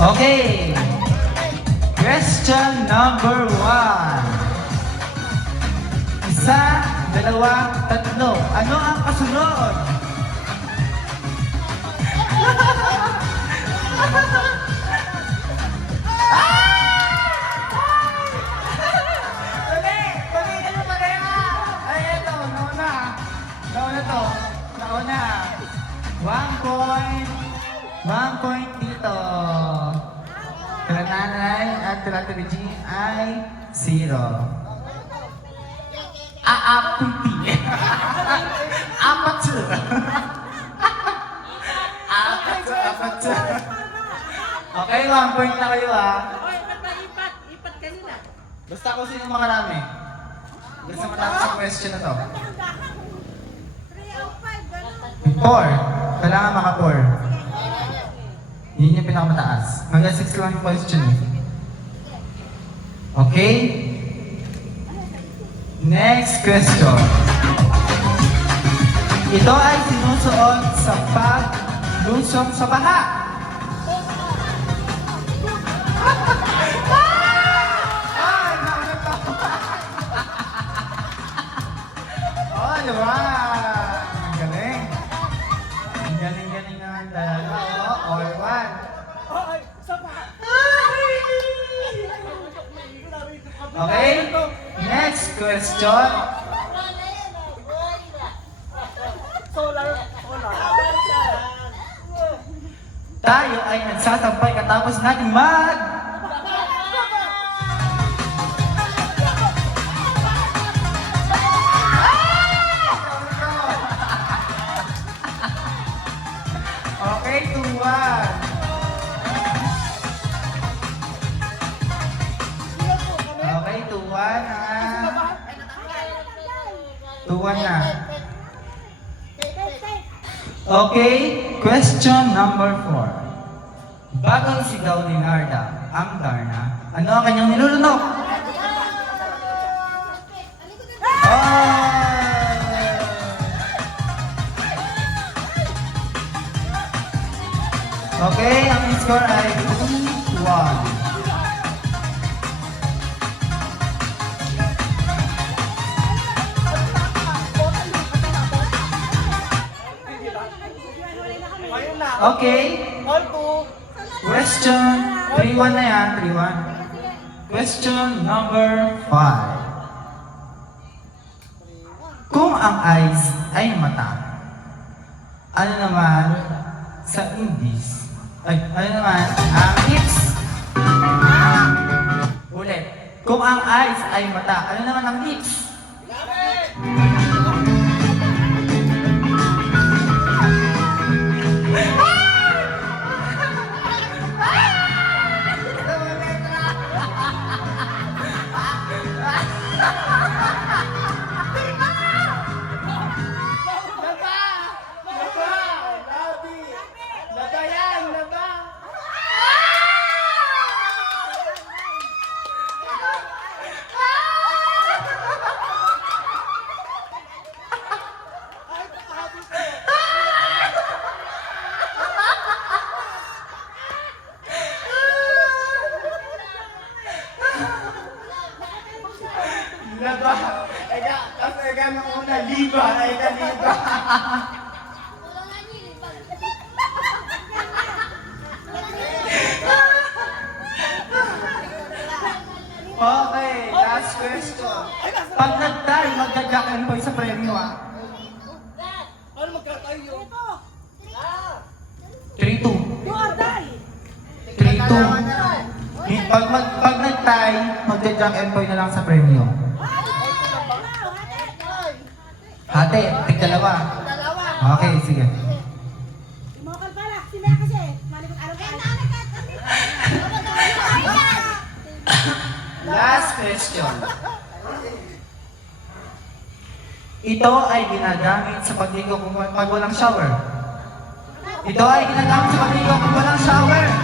Okay. Question number 1. Isa, dalawa, tatlo. Ano ang kasunod? Ano ba kaya? Ay, eto, nauna to. Nauna. 1 point. 1 point dito. Kila nanay at kila Regine ay 0. Aapunti. Apatsu. Apatsu. Okay, 1 point na kayo Ipat kanina. Basta kung sino makarami. Basta matapos ang question na to. 4. Kailangan maka-4. Yun yung pinakamataas. Hanggang 6 lang yung question eh. Okay? Next question. Ito ay sinusuot sa paglusong sa baha. Oh, diba? Ang galing. Ang galing-galing naman talaga. Oh, all one. Okay? Next question. Tayo ay nagsasampay katapos natin Okay, 2-1. Okay, 2-1 ha. 2-1 na. Okay, question number 4. Bago isigaw ni Narda ang Darna, ano ang kanyang nilulunok? Okay, ang score ay 2-1. Okay. Question 3-1 na yan, 3-1. Question number 5. Kung ang eyes ay mata, ano naman sa English? Ano naman ang lips? Ulit. Kung ang eyes ay mata, ano naman ang lips? Laba. Ega nung una, liba. Ega liba. Okay, last question. Pag nag-tie, magdadyakan po sa premyo ah. Ano magkatayo? 3-2. 3-2. Pag nag-tie, magdadyack and boy na lang sa premyo. Hati, tig-dalawa. Okay, sige. Last question. Ito ay ginagamit sa pagligo pag walang shower. Ito ay ginagamit sa pagligo pag walang shower.